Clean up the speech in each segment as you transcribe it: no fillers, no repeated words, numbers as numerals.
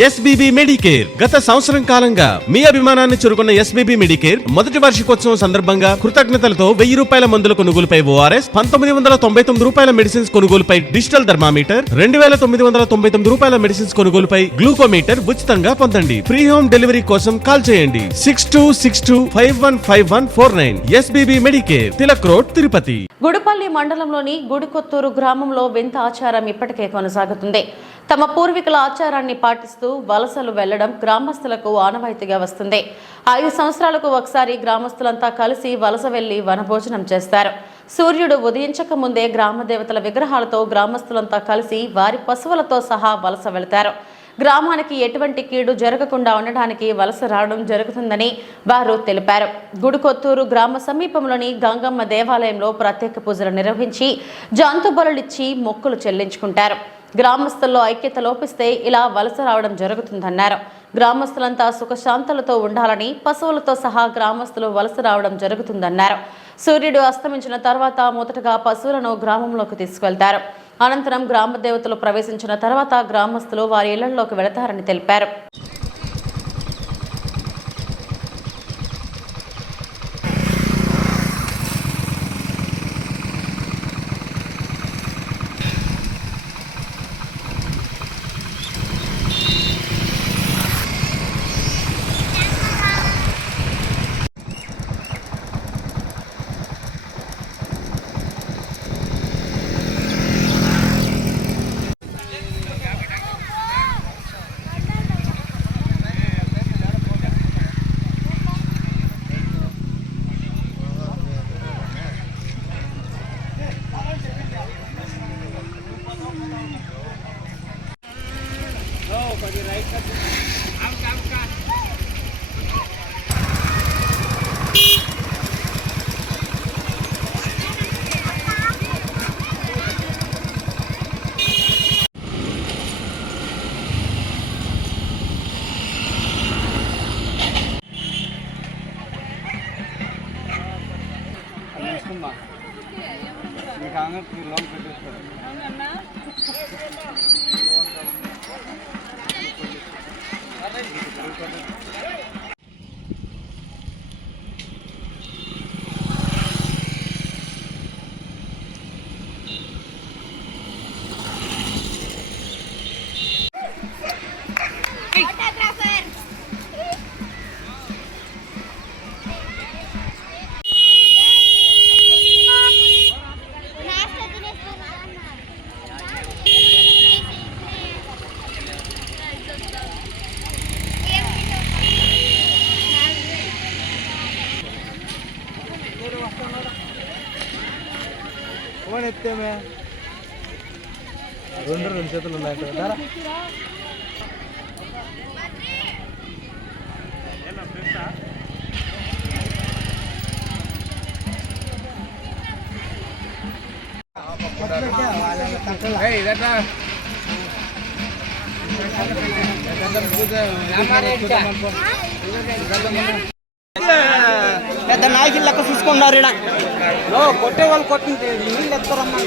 SBB Medicare గత సంవత్సరం కాలంగా మీ అభిమానాన్ని చురుకున్న ఎస్బీబీ మెడికేర్ మొదటి వార్షికోత్సవం సందర్భంగా కృతజ్ఞతలతో 1000 రూపాయల మందుల కొనుగోలుపై ఓఆర్ఎస్, 1999 రూపాయల మెడిసిన్స్ కొనుగోలుపై డిజిటల్ థర్మామీటర్, 2999 రూపాయల మెడిసిన్స్ కొనుగోలుపై గ్లూకోమీటర్ ఉచితంగా పొందండి. ఫ్రీ హోమ్ డెలివరీ కోసం కాల్ చేయండి 6262515149. SBB Medicare, Tilak road, Tirupati. Gudipalli మండలంలోని గుడికొత్తూరు గ్రామంలో వింత ఆచారం ఇప్పటికే కొనసాగుతుంది. తమ పూర్వీకుల ఆచారాన్ని పాటిస్తూ వలసలు వెళ్లడం గ్రామస్తులకు ఆనవాయితీగా వస్తుంది. 5 సంవత్సరాలకు ఒకసారి గ్రామస్తులంతా కలిసి వలస వెళ్లి వనభోజనం చేస్తారు. సూర్యుడు ఉదయించక ముందే గ్రామ దేవతల విగ్రహాలతో గ్రామస్తులంతా కలిసి వారి పశువులతో సహా వలస వెళతారు. గ్రామానికి ఎటువంటి కీడు జరగకుండా ఉండడానికి వలస రావడం జరుగుతుందని వారు తెలిపారు. గుడికొత్తూరు గ్రామ సమీపంలోని గంగమ్మ దేవాలయంలో ప్రత్యేక పూజలు నిర్వహించి జంతు బలులిచ్చి మొక్కులు చెల్లించుకుంటారు. గ్రామస్తుల్లో ఐక్యత లోపిస్తే ఇలా వలస రావడం జరుగుతుందన్నారు. గ్రామస్తులంతా సుఖశాంతులతో ఉండాలని పశువులతో సహా గ్రామస్తులు వలస రావడం జరుగుతుందన్నారు. సూర్యుడు అస్తమించిన తర్వాత మొదటగా పశువులను గ్రామంలోకి తీసుకువెళ్తారు. అనంతరం గ్రామ దేవతలు ప్రవేశించిన తర్వాత గ్రామస్తులు వారి ఇళ్లలోకి వెళతారని తెలిపారు. రెండు చేతులు ఉన్నాయి. పెద్ద నాయకులు లెక్క చూసుకున్నారు. కొట్టే వాళ్ళు కొట్టింది నీళ్ళు ఎత్తారమ్మా.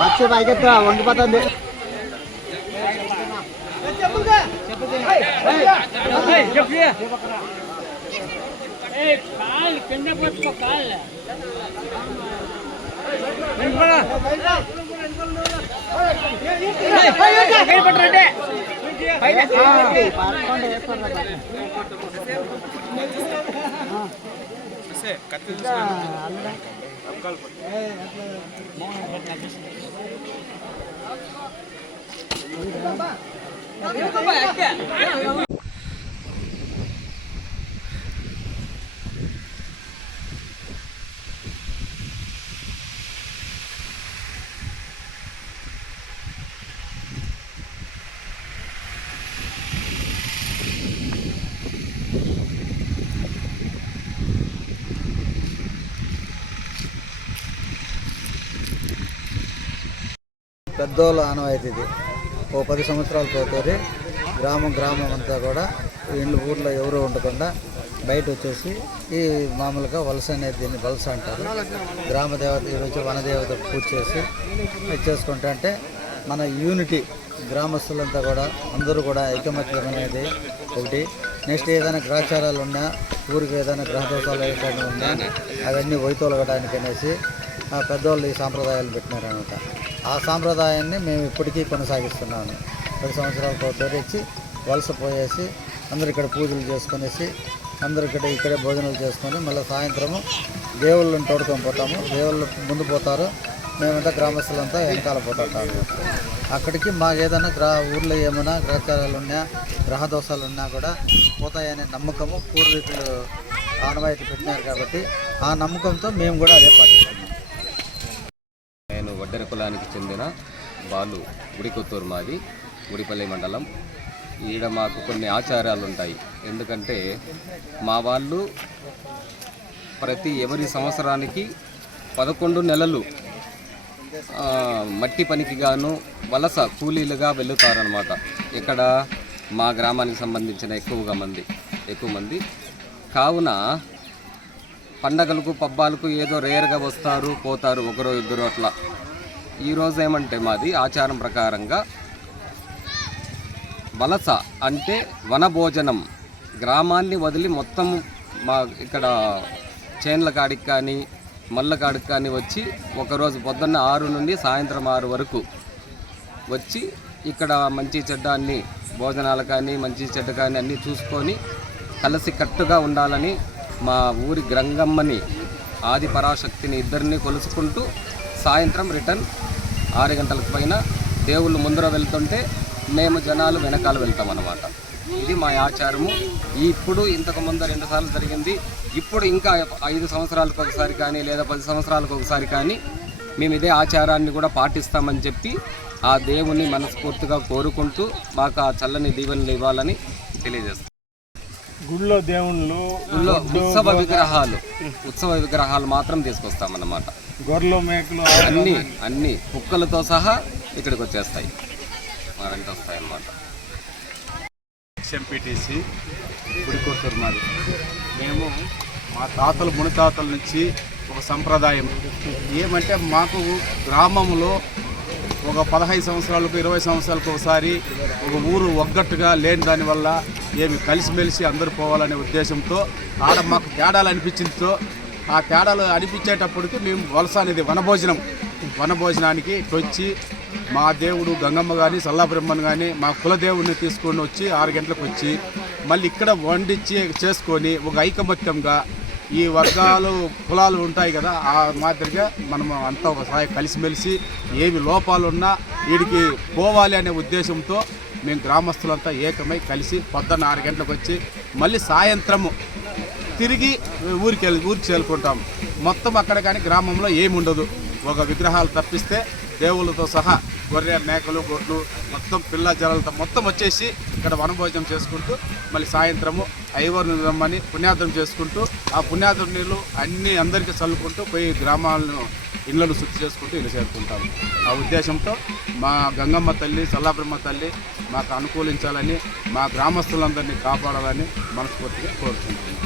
మత్స్య పైకెత్త వండిపోతుంది. పెద్దోళ్ళ ఆనవాయితీ ఇది. ఓ 10 సంవత్సరాల తోటి గ్రామం అంతా కూడా ఊర్లో ఎవరు ఉండకుండా బయట వచ్చేసి ఈ మామూలుగా వలస అనేది దీన్ని వలస అంటారు. గ్రామ దేవత ఈరోజు వనదేవత పూజ చేసి చేసుకుంటా అంటే మన యూనిటీ గ్రామస్తులంతా కూడా అందరూ కూడా ఐకమత్యం అనేది ఒకటి. నెక్స్ట్ ఏదైనా గ్రహచారాలు ఉన్నా, ఊరికి ఏదైనా గ్రహదోషాలు ఏదైనా ఉన్నా అవన్నీ వైతొలగడానికి అనేసి ఆ పెద్దవాళ్ళు ఈ సాంప్రదాయాలు పెట్టినారనమాట. ఆ సాంప్రదాయాన్ని మేము ఇప్పటికీ కొనసాగిస్తున్నాము. 10 సంవత్సరాల తెచ్చి వలస పోయేసి అందరు ఇక్కడ పూజలు చేసుకునేసి అందరు ఇక్కడే భోజనాలు చేసుకొని మళ్ళీ సాయంత్రము దేవుళ్ళని తోడుకొని పోతాము. దేవుళ్ళు ముందు పోతారు, మేమంతా గ్రామస్తులంతా వెనకాల పోతుంటాము. అక్కడికి మాకు ఏదైనా ఊర్లో ఏమైనా గ్రహచారాలు ఉన్నా, గ్రహదోషాలు ఉన్నా కూడా పోతాయనే నమ్మకము పూర్వీకులు ఆనవాయితీ పెట్టినారు కాబట్టి ఆ నమ్మకంతో మేము కూడా అదే పాటిస్తున్నాం. నేను వడ్డెర కులానికి చెందిన బాలు, గుడికొత్తూరు మాది, గుడిపల్లి మండలం. ఈడ మాకు కొన్ని ఆచారాలు ఉంటాయి. ఎందుకంటే మా వాళ్ళు ఎవరి సంవత్సరానికి 11 నెలలు మట్టి పనికి గాను వలస కూలీలుగా వెళుతారనమాట. ఇక్కడ మా గ్రామానికి సంబంధించిన ఎక్కువ మంది కావున పండగలకు పబ్బాలకు ఏదో రేర్గా వస్తారు పోతారు, ఒకరో ఇద్దరు అట్లా. ఈరోజు ఏమంటే మాది ఆచారం ప్రకారంగా వలస అంటే వనభోజనం. గ్రామాన్ని వదిలి మొత్తం మా ఇక్కడ చేన్ల కాడికి కానీ మల్ల కాడికి కానీ వచ్చి ఒకరోజు పొద్దున్న 6 నుండి సాయంత్రం 6 వరకు వచ్చి ఇక్కడ మంచి చెడ్డ అన్ని భోజనాలు కానీ మంచి చెడ్డ కానీ అన్నీ చూసుకొని కలిసి కట్టుగా ఉండాలని మా ఊరి గంగమ్మని, ఆది పరాశక్తిని ఇద్దరిని కొలుసుకుంటూ సాయంత్రం రిటర్న్ 6 గంటలకు పైన దేవుళ్ళు ముందర వెళ్తుంటే మేము జనాలు వెనకాల వెళ్తామన్నమాట. ఇది మా ఆచారము. ఇప్పుడు ఇంతకు ముందు 2 సార్లు జరిగింది. ఇప్పుడు ఇంకా 5 సంవత్సరాలకు ఒకసారి కానీ లేదా 10 సంవత్సరాలకు ఒకసారి కానీ మేము ఇదే ఆచారాన్ని కూడా పాటిస్తామని చెప్పి ఆ దేవుని మనస్ఫూర్తిగా కోరుకుంటూ మాకు ఆ చల్లని దీవెనలు ఇవ్వాలని తెలియజేస్తాం. గుళ్ళో ఉత్సవ విగ్రహాలు మాత్రం తీసుకొస్తామన్నమాట. గొర్రెలు, మేకలు అన్ని కుక్కలతో సహా ఇక్కడికి వచ్చేస్తాయి, మా వెంట వస్తాయి అన్నమాట. ఎంపీటీసీ గుడికొత్తూరు మాది. మేము మా తాతలు మునితాతల నుంచి ఒక సంప్రదాయం ఏమంటే మాకు గ్రామంలో ఒక 15 సంవత్సరాలకు 20 సంవత్సరాలకు ఒకసారి ఒక ఊరు ఒగ్గట్టుగా లేని దానివల్ల ఏమి కలిసిమెలిసి అందరూ పోవాలనే ఉద్దేశంతో ఆడ మాకు తేడాలు అనిపించిందో ఆ తేడాలు అనిపించేటప్పటికి మేము వలస అనేది వనభోజనానికి వచ్చి మా దేవుడు గంగమ్మ కానీ సల్లాబ్రహ్మను కానీ మా కులదేవుడిని తీసుకొని వచ్చి 6 గంటలకు వచ్చి మళ్ళీ ఇక్కడ వండించి చేసుకొని ఒక ఐకమత్యంగా ఈ వర్గాలు కులాలు ఉంటాయి కదా, ఆ మాదిరిగా మనము అంతా ఒకసారి కలిసిమెలిసి ఏమి లోపాలు ఉన్నా వీడికి పోవాలి అనే ఉద్దేశంతో మేము గ్రామస్తులంతా ఏకమై కలిసి పొద్దున్న 6 గంటలకు వచ్చి మళ్ళీ సాయంత్రము తిరిగి ఊరికి చేరుకుంటాం. మొత్తం అక్కడ కానీ గ్రామంలో ఏమి ఉండదు. ఒక విగ్రహాలు తప్పిస్తే దేవుళ్ళతో సహా గొర్రె, మేకలు, గొడ్లు మొత్తం పిల్ల జలాలతో మొత్తం వచ్చేసి ఇక్కడ వనభోజనం చేసుకుంటూ మళ్ళీ సాయంత్రము ఐవర్ని రమ్మని పుణ్యార్థం చేసుకుంటూ ఆ పుణ్యార్థం నీళ్ళు అన్నీ అందరికీ చల్లుకుంటూ పోయి గ్రామాలను ఇళ్లను శుద్ధి చేసుకుంటూ ఇల్లు చేరుకుంటాము. ఆ ఉద్దేశంతో మా గంగమ్మ తల్లి, సల్లాబ్రహ్మ తల్లి మాకు అనుకూలించాలని, మా గ్రామస్తులందరినీ కాపాడాలని మనస్ఫూర్తిగా కోరుకుంటున్నాను.